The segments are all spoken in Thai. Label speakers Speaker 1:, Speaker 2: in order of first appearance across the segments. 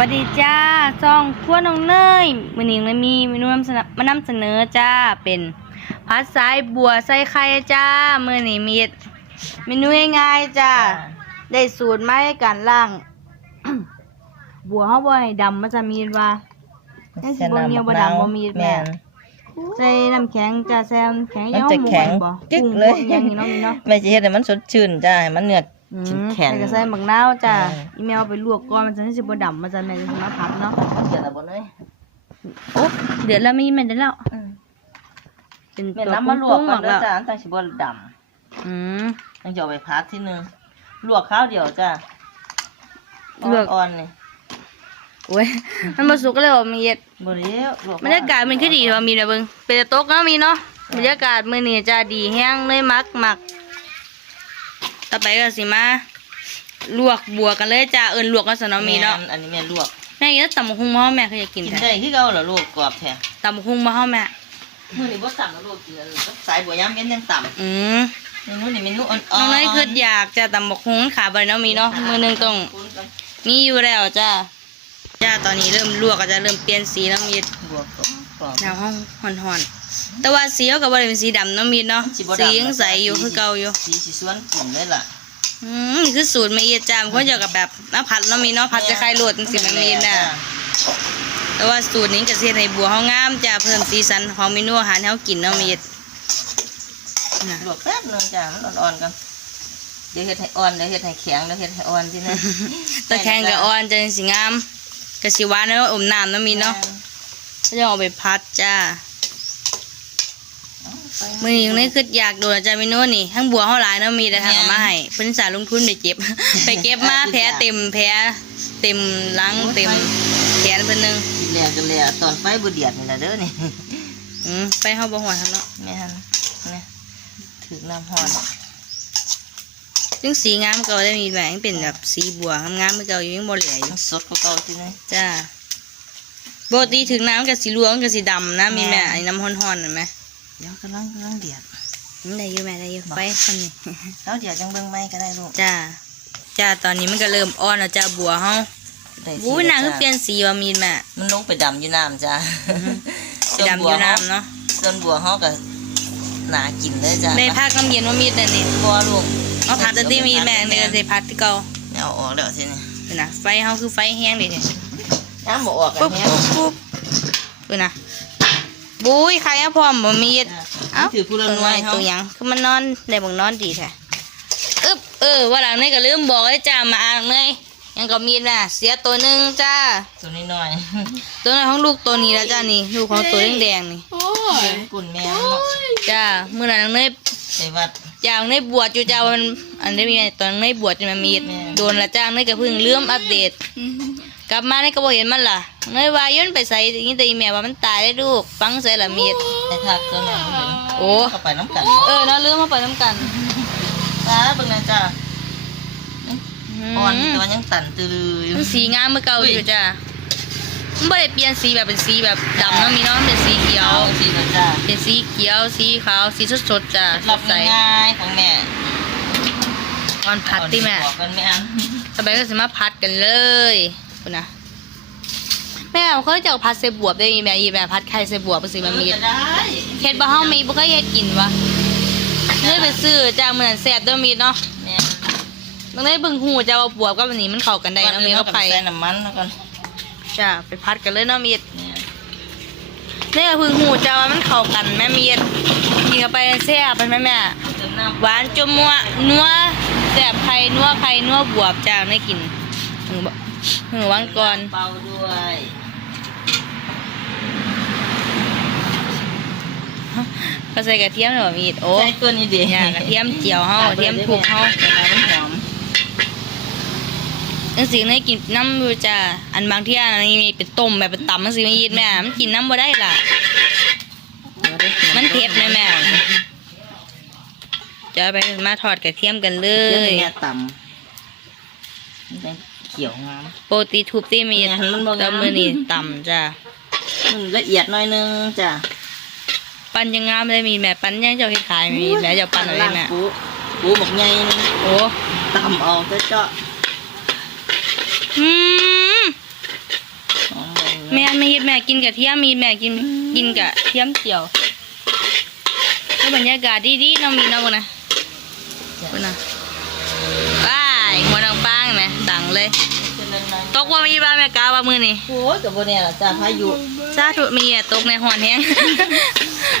Speaker 1: วัสดีจ้าซ่องครัวน้องเนยมื้อนี้เลยมีเมนูนำเสนอมานำเสนอจ้าเป็นผัดสายบัวใส่ไข่จ้ามื้อนี้มีเมนูง่ายๆจ้าได้สูตรมาในการล่าง บัวเฮาบ่ให้ดำมันจะมีดว่าจังสิบ่เหนียวบ่ดำบ่มีดแม่
Speaker 2: น
Speaker 1: ใส่น้ำแข็งจ้าแซมแข็ง
Speaker 2: มัน
Speaker 1: ยัง
Speaker 2: จะ
Speaker 1: หมู
Speaker 2: แข็ง
Speaker 1: บ่
Speaker 2: จึ๊ก
Speaker 1: กุ้ง
Speaker 2: เลย
Speaker 1: พวกอย่างนี้เนาะมีเนาะ
Speaker 2: แม่จะเฮ็ดให้มันสดชื่นจ้าให้มันเนื้อ
Speaker 1: อืม
Speaker 2: แข็ง
Speaker 1: แล้วก็ใส่บักนาวจ้า
Speaker 2: อืม
Speaker 1: อีเมลเอาไปลวกก่อนมันจะให้สิบ่ดำมันจะแม่จะสิมาผัดเนาะ
Speaker 2: เดี๋ยวละบ่เลย
Speaker 1: โอ้เดือดแล้วมีแม่นได้แล้วเป็น
Speaker 2: แม่
Speaker 1: ตัว
Speaker 2: น้ำมาลวก
Speaker 1: ๆ
Speaker 2: ก่อน
Speaker 1: อ
Speaker 2: เด้อ
Speaker 1: แล้ว
Speaker 2: จ้าอันตั้งสิบ่ดำ
Speaker 1: อืม
Speaker 2: ต้องจะเอาไปพักทีนึงลวกข้าวเดียวจ้า
Speaker 1: ลวก
Speaker 2: อ่อนๆนี่
Speaker 1: โอ้ยมันบ่สุกแล้วมีเย็ด
Speaker 2: บ่เลี้ยวลวก
Speaker 1: บรรยากาศมันคือดีว่ามีนะเบิ่งเป็นแต่ตกเนาะมีเนาะบรรยากาศมื้อนี้จะดีแฮงเลยมักมัก ต่อไปก็สิมาลวกบัวกันเลยจ้าเอิ้นลวกกันซะเนาะมีเนาะ
Speaker 2: แอันนี้แม่ลวก
Speaker 1: แม่กินแต่ตำบักหุ่งมาเฮาแม่เคยอยากกิน
Speaker 2: กิน
Speaker 1: แท้
Speaker 2: ได้คือเก่าเหรอลูกกรอบแท้
Speaker 1: ตำบักหุ่งมาเฮาแม่
Speaker 2: มื้อนี้บ่สั่งแล้วลูกกินแล้วลูกสายบัวยามเย็นยังต่ำ
Speaker 1: อืม
Speaker 2: เมนูนี่เมนูอ่อนๆ
Speaker 1: น้องน้อยคืออยากจะตำบักหุ่งขาบ่ได้เนาะมีเนาะมื้อหนึงต้องมีอยู่แล้วจ้าจ้าตอนนี้เริ่มลวกก็จะเริ่มเปลี่ยนสีแล้วมีด
Speaker 2: บวกกรอบ
Speaker 1: น้ำห้องห่อนๆ แต่ว่าสีเขาก็บ่ได้เป็นสีดำเนาะมีดเนาะ
Speaker 2: สีบ่ดำ
Speaker 1: สียังใสอยู่คือเก่าอยู่
Speaker 2: สีสีสวนกลิ่นเลยล่ะ
Speaker 1: อืมนี่คือสูตรไม่เอียดจามเขาจะกับแบบน้ำผัดเนาะมีเนาะผัดจะคล้ายโรดจังซี่มันมีน่ะแต่ว่าสูตรนี้ก็สิเฮ็ดให้บัวเฮางามจ้าเพิ่มสีสันของเมนูอาหารให้เฮากินเนาะมีดน่ะ
Speaker 2: ลวกแป๊บนึงจ้ะมันอ่อนๆกันเดี๋ยวเฮ็ดให้อ่อนเดี๋ยวเฮ็ดให้แข็งเดี๋ยวเฮ็ดให้อ่อนที่นั่น
Speaker 1: ตะแคงก็อ่อนจะสิงามก็สิหวานแล้วอมน้ำเนาะมีเนาะก็จะเอาไปพัดจ้า มื่อนี้ยังได้คืออยากโดนอาจารย์เมนูนี่ทั้งบัวเฮาหลายเนาะมีแต่ทางเอามาให้เพิ่นสาลงทุนไปเจ็บ ไปเก็บมาแผลเต็มแผลเต็มหลังเต็มแขนเพิ่นหนึง
Speaker 2: กินแล้วกันแล้วตอนไฟบ่เดือดนี่ล่ะเด้อนี่
Speaker 1: อืมไปเฮาบ่ฮอดหั่นเนาะ
Speaker 2: แม่นนี่ถึกน้ำร้อน
Speaker 1: จึงสีงามเก่าได้มีแหวงเป็นแบบสีบัวงามๆเมื่อเก่าอยู่ยังบ่เหลืออยู่
Speaker 2: มันสดกว่าเก่าที่นี่
Speaker 1: จ้าปกติถึงน้ำกับสีเหลืองกับสีดำนะมีแม่ไอ้น้ำฮ้อนๆนั่นไหม
Speaker 2: เดี๋ยวกำลังกำลังเดือด
Speaker 1: อืมได้อยู่แม่ได้อยู่ไปคนนี้
Speaker 2: แล้วเดี๋ยวจังเบิ่งใหม่ก็ได้ลูก
Speaker 1: จ้าจ้าตอนนี้มันก็เริ่มอ่อนแล้วจ้าบัวเฮา
Speaker 2: ได้ที่
Speaker 1: อู้ยหนังคือ
Speaker 2: จ้ะ
Speaker 1: เปลี่ยนสีว่ามีแม่
Speaker 2: มันลงไปดำอยู่น้ำจ้ะ
Speaker 1: สีดำอยู่น้ำเนาะ
Speaker 2: ส่วนบัวเฮาก็หนากินเลยจ้ะ
Speaker 1: ได้พักน้ำเย็นว่ามีดนั่นนี่
Speaker 2: บัวลูก
Speaker 1: เอาผัดแตที่มีแม่งเนี่ยได้พัดที่เก่า
Speaker 2: เอาออกแล้วสินี่
Speaker 1: เห็นนะไฟเฮาคือไฟแห้งดิเนี่ย
Speaker 2: น้ำบ่ออกกัน
Speaker 1: ปุ๊บ
Speaker 2: แม่
Speaker 1: ปุ๊บปุ๊บเห็นนะ บุ้ยใครเอาพร้อมบ่มีดเอ้า
Speaker 2: ถือผู้ละ
Speaker 1: ตัว
Speaker 2: หน่วย
Speaker 1: น้
Speaker 2: เฮา
Speaker 1: ตัวหยังคือมันนอนได้บังนอนดีแท้อึ๊บเออว่าหลังนี้ก็ลืมบอกเลยจ้ามาอ่างเลยยังก็มีดน่ะ เสียตัวหนึงจ้า
Speaker 2: ตัวนี้หน่อย
Speaker 1: ตัวนั้นของลูกตัวนี้แล้วจ้านี่ ลูกของตัวแดงๆนี่
Speaker 2: ปุ่นแม่เนาะ
Speaker 1: จ้ามื้อนั้นน้องเนย
Speaker 2: ไปวัด
Speaker 1: จ้างในบวชอยู่จ้ามันอันนี้มีตอนในบวชจะมันมี
Speaker 2: แม่
Speaker 1: โดนละจ้างในก็เพิ่งเลื่อมอัปเดต กลับมาในก็บ่เห็นมันล่ะเนยวาย้อนไปใส่อย่างนี้แต่อีแม่ว่ามันตายได้ลูกฟังใส่ละมีด
Speaker 2: ไอ้ทักตัวแม่มันเห็น
Speaker 1: โอ้
Speaker 2: เข้าไปน้ำกัน
Speaker 1: เออเนาะลืมมาไปน้ำกัน
Speaker 2: จ้าเบิ่งนะจ้าอ่อน
Speaker 1: ม
Speaker 2: ตัวยังตันตืออยู่
Speaker 1: มันสีงามเมื่อเก่าอยู่จ้ามันบ่ได้เปลี่ยนสีแบบเป็นสีแบบดำเนาะมีเนาะมันเป็นสีเขียว
Speaker 2: เอาสินะจ้า
Speaker 1: เป็นสีเขียวสีขาวสีสดๆจ้าส
Speaker 2: รับ
Speaker 1: ดใส
Speaker 2: ง่ายของแม่
Speaker 1: อ่อนพัดติแม่
Speaker 2: บอกกันแม่อัน
Speaker 1: ต่อไปก็สิมาพัดกันเลยคุณ นะแม่เขาจะเอาพัดใส่บวบได้อีแม่อีแม่พัดไข่ใส่บวบเป็นสีมันมี
Speaker 2: เออก็ได้
Speaker 1: เฮ็ดบ่เฮามีบ่เคยเฮ็ดกินวะเนื้อไปซื้อจากเหมือนแซ่บเด้อมีดเนาะ
Speaker 2: แม่
Speaker 1: บางได้เบิ่งหูจะว่าบวบกับอันนี้มันเข้ากันได้เนาะมี
Speaker 2: ก่
Speaker 1: ก็
Speaker 2: อน
Speaker 1: ไข่
Speaker 2: ใส่น้ำมันแล้วกัน
Speaker 1: จ้าไปพัดกันเลยเนาะมีด
Speaker 2: แม่
Speaker 1: เนี่ยเพิ่งหูจะว่ามันเข้ากันแม่มีดกินเข้าไปแซ่บเป็นแม่แม่
Speaker 2: เติมน้ำ
Speaker 1: หวานจมมัวนัวแซ่บไข่นัวไข่นัวบวบจ้าไม่กิน หนูบ่หนูวันก่อน
Speaker 2: เปล่าด้วย
Speaker 1: ก็ใส่กระเทียมหน่อยมีดโอ้
Speaker 2: ใส่ตัวนี้ดี
Speaker 1: เนี่ยกระเทียมเจียวเฮากระเทียมถูกเฮา
Speaker 2: น้ำหอม
Speaker 1: จังสิได้กินน้ำอยู่จ้าอันบางที่อันนี้มีเป็นต้มแบบเป็นตำจังสิไม่ยินแม่มันกินน้ำบ่ได้ล่ะ มันเผ็ดไหมแม่จะไปมาทอดกระเทียมกันเล
Speaker 2: เอ้
Speaker 1: ย
Speaker 2: ยต่ำมันเป็นเขียวงาม
Speaker 1: โปรตีทุบตีมี
Speaker 2: เนี่ยมันบ่งาม
Speaker 1: แต่มือนี่ต่ำจ้า
Speaker 2: มันละเอียดหน่อยนึงจ้ะ
Speaker 1: ปั้นยังงามเลยมีแม่ปั้นยังเจ้าเฮ็ดขายมีแม่เจ้าปั้นอะไรแม่
Speaker 2: ปูปูหมกใหญ่นึง
Speaker 1: โอ้
Speaker 2: ต่ำเอาเจาะเจาะ
Speaker 1: อืมแม่ไม่ยิดแม่กินกับเทียมมีแม่กินกินกับเทียมเจียวแล้วบรรยากาศดีๆเน้องมีเน้องนะคุณนะว้ายหัวดังปังไหมดังเลยต กว่ามีบ้านแม่กาว่ามือนี่
Speaker 2: โอ้ยกับโบเนี่ยล่ะจ้าพายุ
Speaker 1: ซาถุมีอะตกในหอนแห้ง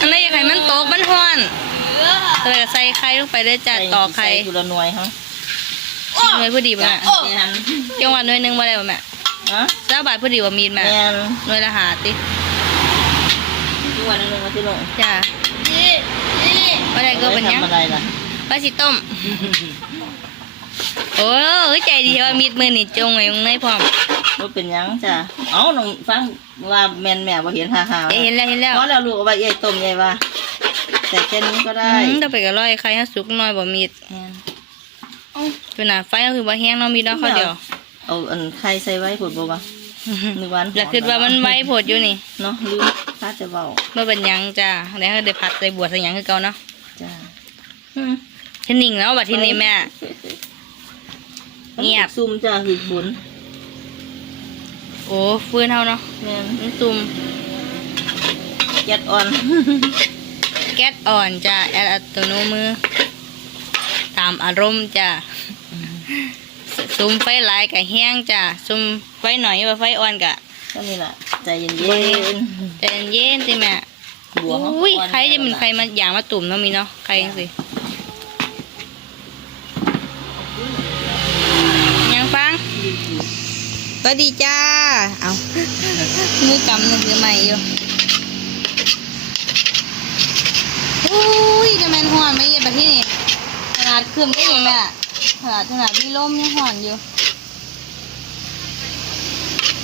Speaker 1: อันนี้นอยากให้มันตกมันหอนเลยก็ใส่ไข่ลงไปเลยจ้ะต่อไข่
Speaker 2: ใส่อยู่ละหน่วยฮะ
Speaker 1: ชิมเลยพอดีบ่
Speaker 2: จ้า
Speaker 1: แม่
Speaker 2: แม่น
Speaker 1: จังหวัดหน่วยหนึงบ่ได้บ่แม่
Speaker 2: ฮะ
Speaker 1: ซาบาทพอดีว่ามีดแม่
Speaker 2: แม่น
Speaker 1: หน่วยละหาติ
Speaker 2: ทุกวันนึงก็สิลง
Speaker 1: จ้ะบ่ได้ก็เป็นหยัง
Speaker 2: ทำอะไรล่ะ
Speaker 1: ปลาสิต้ม โอ้ยใจดีว่ามีดมือนี่จงไว้ตรงไหนพร้อม
Speaker 2: ว่าเป็นหยังจ้าเอ้าน้องฟังว่าแม่นแม่บ่เห็นฮ่าฮ่า
Speaker 1: เอ้ยเห็นแล้วเห็นแล้ว
Speaker 2: พอแล้วลูกเอาไว้ใหญ่ต้มใหญ่ว่าแต่แค่นี้ก็ได้
Speaker 1: อืมต้องไปกับร้อยไข่ให้สุกหน่อยบ่มีด
Speaker 2: แม่น
Speaker 1: คือน่ะไฟก็คือบ่แห้งเนาะมีดเนาะเขาเดียว
Speaker 2: เอาอันไข่ใส่ไว้ผดบ่วะนึกวัน
Speaker 1: แล้วคิดว่ามันไว้โพดอยู่นี่
Speaker 2: เนาะลืมพลาดจะเบา
Speaker 1: บ่เป็นหยังจ้าแล้วก็ได้ผัดใส่บวชใส่หยังคือเก่าเนาะ
Speaker 2: จ้า
Speaker 1: อืมฉันนิ่งแล้วบัดทีนี้แม่ เงียบ
Speaker 2: ซุ่มจ้าคือฝน
Speaker 1: โอ้ฟื้นเฮาเนาะ
Speaker 2: แม่น
Speaker 1: มันซุ่ม
Speaker 2: แก๊สอ่อน
Speaker 1: แก๊สอ่อนจ้าแอดอัตโนมือ ตามอารมณ์จ้าซุ่มไฟหลายกะแห้งจ้าซุ่มไฟหน่อยว่าไฟอ่อนกะ
Speaker 2: ก็นี่แหละใจเย็น
Speaker 1: บ่
Speaker 2: เย็
Speaker 1: เห็น
Speaker 2: น
Speaker 1: ใจเย็นๆติแม่
Speaker 2: บัวเขา
Speaker 1: อุ้ย
Speaker 2: อ่อน
Speaker 1: ใครจะเป็นใครมาอย่างมาตุ่มเนาะมีเนาะใครจังสิ สวัสดีจ้า เอามือกำหนึ่งมือใหม่อยู่อุ้ยจะแมนห่อนไหม่เย็นแบบที่นี่ขนาดคืมได้ยังแม่ขนาดขนาดมีลมยังห่อนอยู่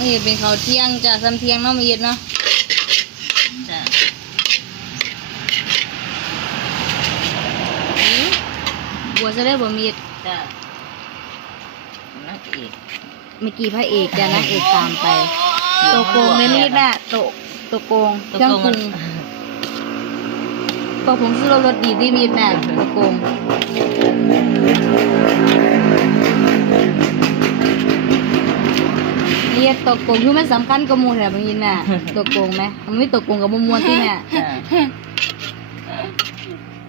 Speaker 1: นี่เป็นเขาเที่ยงจ้าซ้ำเที่ยงเนาะมีเย็นเนาะ
Speaker 2: จ้า
Speaker 1: อืมบัวจะได้บัวมีด
Speaker 2: จ้านักเอก
Speaker 1: เมื่อกี้พระเอกจะนางเอกตามไปตัวโกงไม่มีดแม่ตัวตัวโกงเครื่องปรุงตัวผงซื้อรสดีที่มีดแม่ตัวโกงเรียกตัวโกงคือมันสำคัญกับหมูแถบนี้แม่ตัวโกงไหมมันไม่ตัวโกงกับมมวนที่แม่
Speaker 2: จ้า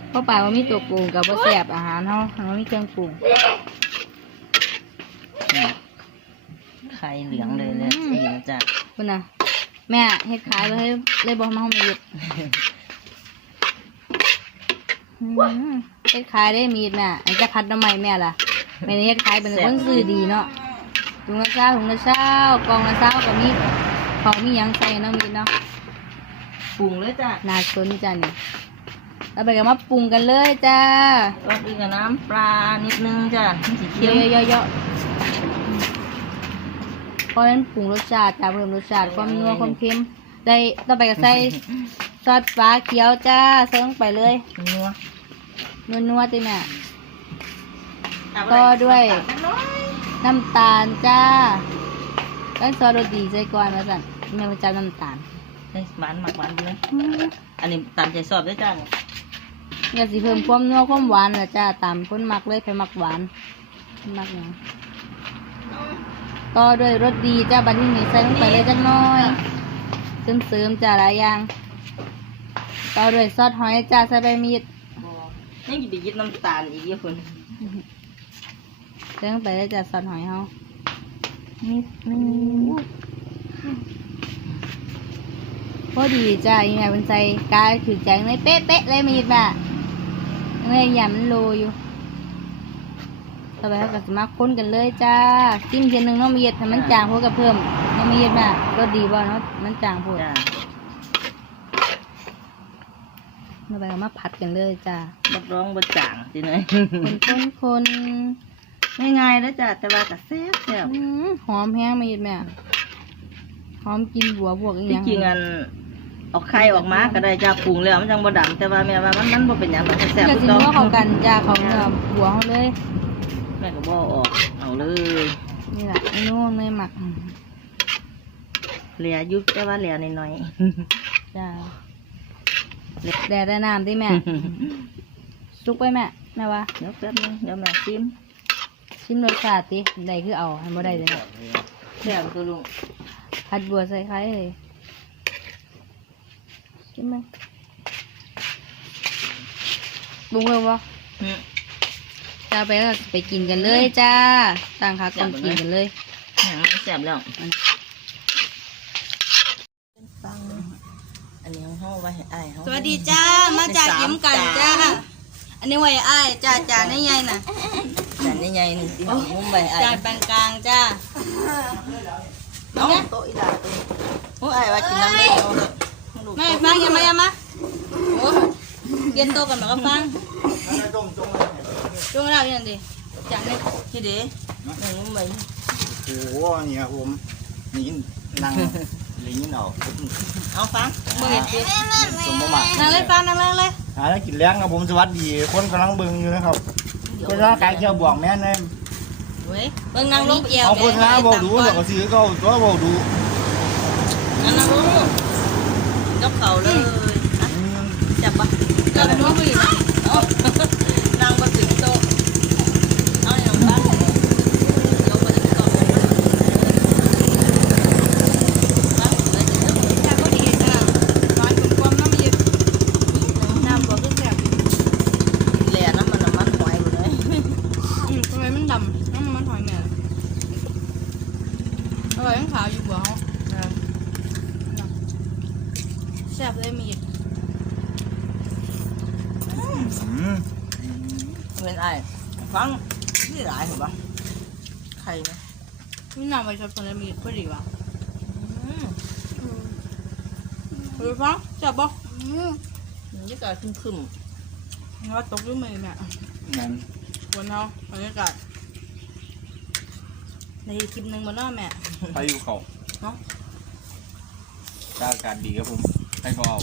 Speaker 1: เพราะป่าว่ามีตัวโกงกับว่าแสบอาหารเฮามันมีเครื่องปรุง
Speaker 2: ไข่เหลืองเลยเลยนี่นะจ้า
Speaker 1: คุณน่ะ แม่เฮ็ดขายไว้ให้เลยบอกมาเฮามาหยุดอืมเฮ็ดขายได้มีดแม่อันจะพัดน้ำใหม่แม่ล่ะแม่นี่เฮ็ดขายเป็นคนซื้อดีเนาะถุงละเช้าถุงละเช้ากล่องละเช้าก็มีของมีหยังใส่เนาะมีดเนาะ
Speaker 2: ปรุงเลยจ้า
Speaker 1: น่าสนจ้ะนี่เอาไปกันมาปรุงกันเลยจ้า
Speaker 2: ก่อนอื่นกับน้ำปลานิดนึงจ้ามันสี
Speaker 1: เย
Speaker 2: เขียว
Speaker 1: อะๆ เยอะๆพอนั้นปรุงรสชาติจ้าเพิ่มรสชาติความนัวความเค็มได้ต่อไปก็ใส่ซอสฟ้าเขียวจ้าใส่ลงไปเลย
Speaker 2: นัว
Speaker 1: นัวๆจ้ะแม่ก็ด้วยน้ำตาลจ้าแป้งซอสโรตีใส่ก่อนมาสั่นแม่มาจับน้ำตาล
Speaker 2: ได้หวานหมักหวานไปเลยอันนี้ตามใจชอบด้วยจ้าเนี่ย
Speaker 1: อยากสิเพิ่มความนัวความหวานละจ้าตามคนมักเลยไปมักหวานมักหยัง ก็ด้วยรสดีจ้าบัดนี้นี่ใส่ลงไปเลยจักหน้อยเสริมๆจ้าหลายอย่างก็ด้วยซอสหอยจ้าใส่ใบมีด
Speaker 2: นี่จะไปยิบน้ำตาลอีกเยอะคน
Speaker 1: ใส่ลงไปเลยจ้าซอสหอยเฮานิดนึงพอดีจ้าอีแม่เป็นใจกายถือใจเลยเป๊ะๆเลยมีดแบบเลยอย่ามันโลอยู่ ต่อไปเราก็จะมาค้นกันเลยจ้าจิ้มเทียนหนึ่งเน้องมีเย็ดให้มันจางพวกกับเพิ่มเน้องมีเย็ดน่ะรสดีบ่เนาะมันจางพวก
Speaker 2: จ้า
Speaker 1: ต่อไปเรามาผัดกันเลยจ้า
Speaker 2: รับรองบะจ่างจีเนย
Speaker 1: คนคนคน
Speaker 2: ง่ายๆแล้วจ้าแต่ว่าก็แซ่บแซ่บ
Speaker 1: อื้อหอมแห้งมีเย็ดแม่หอมกินบัวบวกอีกอ
Speaker 2: ที่
Speaker 1: ย่าง
Speaker 2: จริงอันเอาไข่ออกมาก็ได้จ้าปรุงแล้วมันจังบ่ดำแต่ว่าแม่ว่ามันมันบ่เป็นหยังดอกแซ่บ
Speaker 1: ก็
Speaker 2: ทุ
Speaker 1: สิ
Speaker 2: กดอ
Speaker 1: นัวเข้ากกันจ้าเขาเนื้อบัวเขาเลย
Speaker 2: แม่ก็บ่ออก เอาเลย
Speaker 1: นี่แหละเมนูเนยหมัก
Speaker 2: เหลืออยุบแต่ว่าเหลือน้อย
Speaker 1: จ้าแดดแต่น้ำที่แม่
Speaker 2: ๆ
Speaker 1: ซุกไปแม่แม่ว่า
Speaker 2: เดี๋ยวแป๊บนึงเดี๋ยวแม่ชิม
Speaker 1: ชิมรสชาติติได้คือเอาให้บ่ได้เลยนะ
Speaker 2: แซ่บคือลุง
Speaker 1: ผัดบัวใส่ไข่เลยกินไหมบุ้งเพิ่มวะ
Speaker 2: อืม
Speaker 1: จ้าไปก็ไปกินกันเลยจ้าต่างคักก่อนกินกันเลย
Speaker 2: หางมันแซ่บแล้วฟังอันนี้ของเฮาไว้ให้อ้ายเฮา
Speaker 1: สวัสดีจ้ามาจาก
Speaker 2: เป็นสาม
Speaker 1: ยิ้มกัน
Speaker 2: จา
Speaker 1: จ้าอันนี้ไว้อ้ายจ้าจานใหญ่ๆน่ะ
Speaker 2: จานใหญ่ๆนี่ที่เฮามุมไว้อ้าย
Speaker 1: จานปานกลางจ้า
Speaker 2: เอาโต๊ะอีหลาตัวนี้โอ้อ้ายว่ากินน้ำเลยเอาเถอะลูก
Speaker 1: ไม่ฟังอยังมาอยังมาโอ้เย็นโตกันมาก็ฟัง จงเราอย่างดิจานนี้
Speaker 2: ที่เด้นั่งมุมไว้
Speaker 3: โอ้โหนี่ครับผมนี่นั่งลิงนี่เอา
Speaker 2: เอาฟัง
Speaker 1: เบิ่งดิ
Speaker 3: สมบูรณ์
Speaker 1: นั่งเลยฟังนั่งเลยเลย
Speaker 3: อ่าแล้วกินแล้งครับผมสวัสดีคนกำลังเบิ่งอยู่นะครับคนร่างกายเกี่ยวบวกแม่นเลย
Speaker 2: เว้ย
Speaker 1: เบิ่งนั่งลงเกี่ยว
Speaker 3: เอาคนหาบอกดู
Speaker 1: แล้
Speaker 3: แล้วก็ซื้อก็เอาตัวบอกดู
Speaker 2: งั้นนั่งลงกับเขาเลยอะ
Speaker 3: อืม
Speaker 2: จับปะ
Speaker 1: ก็เป็นว่าผู้หญิง
Speaker 2: เอานั่งมาถึงโต๊ะเอาอย่างบ้างเดี๋ยวมาถึงโต๊ะบ้างเลยเดี๋ยว
Speaker 1: จ้าก็ดีจ้าน้อยถึงความน้ำมันเย็นน้ำบัวก็แซ่บ
Speaker 2: แหล่น้ำมันน้ำมันหอยหมดเลย
Speaker 1: อืมทำไมมันดำน้ำมันหอยแม่ อร่อยทั้งขาวอยู่บัวเขาแซ่บเลยมีด
Speaker 3: อืม
Speaker 2: เป็นไอ้ฟังนี่หลายเห็นปะใครนะ
Speaker 1: มีน้ำไปชดคนละมีดพอดีวะ
Speaker 2: อืม
Speaker 1: หรือฟังจับบ่
Speaker 2: นี่ก็ขึ้นขึ้น
Speaker 1: ว่าตกด้วยมือแม่
Speaker 3: นั่น
Speaker 1: บนเขาบรรยากาศ ในคลิปหนึ่งบนหน้าแม่
Speaker 3: ไปอยู่เขา
Speaker 1: เนาะ
Speaker 3: ถ้าอากาศดีครับผมให้ก็เอา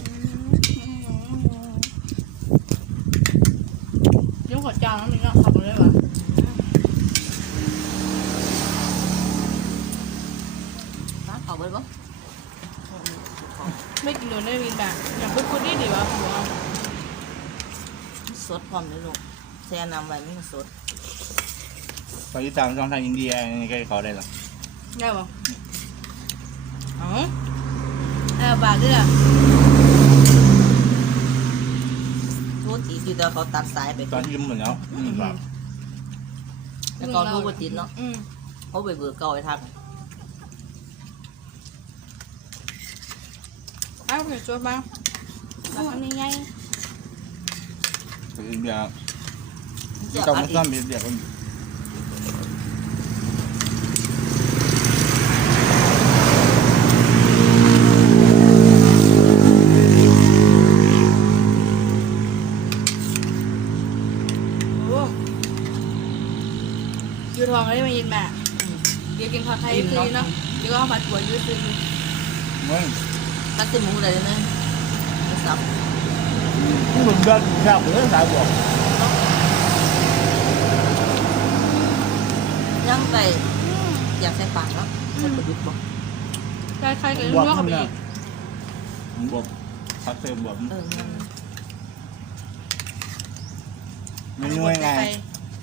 Speaker 1: เดี๋ยวขอจานแล้วมีเนาะขับมาเลยวะ
Speaker 2: ฟ้าเขาไปปะ
Speaker 1: ไม่กินโดนได้วินแบบอย่างพุดพุดนี่ดีวะหัว
Speaker 2: สดพร้อมเลยลูกแช่น้ำไว้ไม่สด
Speaker 3: ไปที่ตามช่องทางอินเดียนี่ใกล้เขาได้หรอ
Speaker 1: ได้ปะอ๋อเออบาทด้วยล่ะ
Speaker 2: ทุกทีที่เดียวเขาตัดสายไป
Speaker 3: ตอนยืมเหมือนแล้วอืมแบบ
Speaker 2: แล้วก็รู้ว่าติดเนาะ
Speaker 1: อืม
Speaker 2: เขาไปเบื่อเก่าไอ้ทัก
Speaker 1: เอาไปช่วยบ้างมาทำยังไง
Speaker 3: ไปอินเดีย
Speaker 2: เจ้า
Speaker 3: เจ้า
Speaker 2: อั
Speaker 3: มา
Speaker 2: ดอี
Speaker 3: ซ่อกมอินเดียคน
Speaker 1: โอ้ยูทองได้มายินแม่เดี๋ยวกินผัดไทยซื้อเนาะเดี๋ยวก็เอาผัดบัวยืดซื้อ
Speaker 3: เฮ้ย
Speaker 2: ตัดเส้นหมูเลยนะสับ
Speaker 3: นี่มันเดือดแซ่บเลยสายบวก
Speaker 2: ย่างไป อยากใส่ปากแล้วใส่ประยุกต์บอก
Speaker 1: ใครๆกัน
Speaker 3: บวก
Speaker 1: นวด
Speaker 3: มั
Speaker 1: กับ
Speaker 3: น
Speaker 1: อี
Speaker 3: นะ
Speaker 1: ก
Speaker 3: บวกพัดเติมบวก
Speaker 2: เออมัน
Speaker 3: เมนูง่าย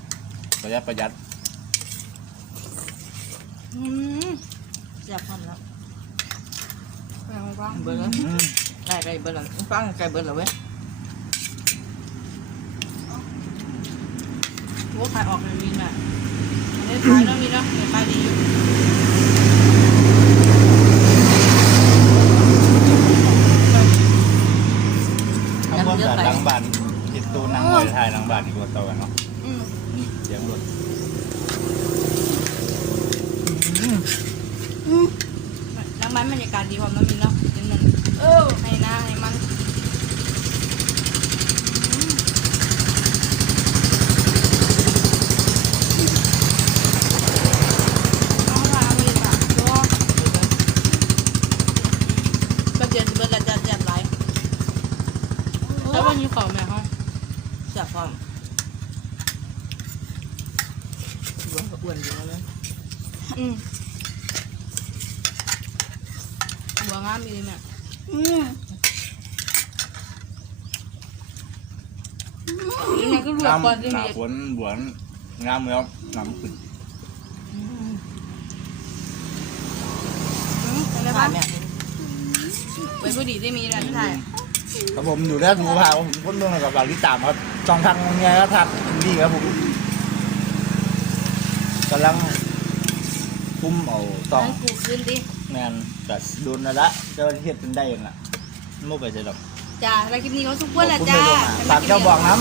Speaker 3: ๆประหยัดประหยัด
Speaker 1: อืม
Speaker 2: แซ่บพร้อมแล้ว
Speaker 1: แปลว่าบ้าง
Speaker 2: เบิ้ลแล้ว
Speaker 3: อืม
Speaker 2: ไก่ไก่เบิ้ลแล้วฟังไก่เบิ้ลแล้วเว้ย
Speaker 1: โอ้ขายออกเลยมีน่ะอันนี้ขายเนาะ มีเนาะเดี๋ยวขายดีอยู่
Speaker 3: ทำความสะอาดหลังบ้านติดตัวนั่งไว้ถ่ายหลังบ้านดีกว่าเตากันเนาะ
Speaker 1: อืม
Speaker 3: เสียงรถ
Speaker 1: น้ำมันบรรยากาศดีความน้ำมีเนาะนิดนึงเออให้หน้าให้มันเอาพามีค่ะตัวก็เดือนเบิดละจัดจัดหลายแล้ววันนี้เขาแม่เขา
Speaker 2: แซ่บพร้อมอ้วนก็อ้วนอยู่แล้วนะ
Speaker 1: อืมหัวงามดีแม่นี่มัน ก็รวบก่อนที่
Speaker 3: ห
Speaker 1: มี
Speaker 3: น้าฝนบวนงามแล้วน้ำขึ้น
Speaker 1: อืมเป็นไง
Speaker 2: ขาถ่ายแม่
Speaker 1: เป็นผู้ดีได้มีร้านถ่าย
Speaker 3: ครับผมอยู่แรกสุขภาพผมคนเมืองกับหลักที่ตามครับจองทางเงี้ยก็ทักดีครับผมกำลังคุมเอาต้อง
Speaker 1: นั่นกูขึ้นดิ
Speaker 3: แมนแต่โดนนั่นละเจ้าเทียบเป็นได้ยังล่ะไม่ไปใช่หรอก
Speaker 1: จ้าแล้วคลิปนี้เขาสุกวนละ
Speaker 3: ขอบคุณ
Speaker 1: จ้า
Speaker 3: เลยลงมาฝากเจ้าบอกน้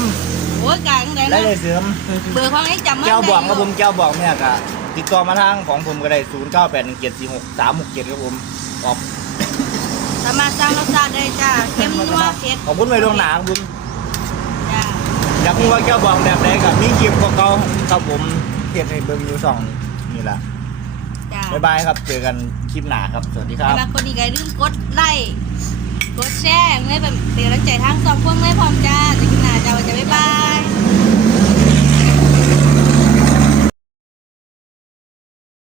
Speaker 1: โอ้ยกลางไหนำ
Speaker 3: ได้
Speaker 1: นะ
Speaker 3: เลยเสริม
Speaker 1: เบอร์ของไอ้จำมัน
Speaker 3: เจ้าบอกครับ
Speaker 1: ได้
Speaker 3: ผมเจ้าบอกเนี่ยกะติดต่อมาทางของผมก็ได้ศูนย์เก้าแปดหนึ่งเจ็ดสี่หกสามหกเจ็ดครับผมออก
Speaker 1: สามารถสร้างรสชาติได้จ้าเข้มนัวเผ็ด
Speaker 3: ขอบคุณไปล่วงหนาครับผม
Speaker 1: จ้า
Speaker 3: อยากรู้ว่าเจ้าบอกแบบไหนกับมีคลิปเก่าๆครับผมเทียบให้เบิ่งอยู่สองนี่แหละ
Speaker 1: จ้า
Speaker 3: บ๊ายบายครับเจอกันคลิปหน้าครับสวัสดีครับ
Speaker 1: บางคนอีกอย่าลืมกดไลค์ กดแชร์เมื่อเป็นกำลังใจทั้งสองพวกเมื่อพร้อมจ้าจะกินหนาจะว่าจะบ๊ายบาย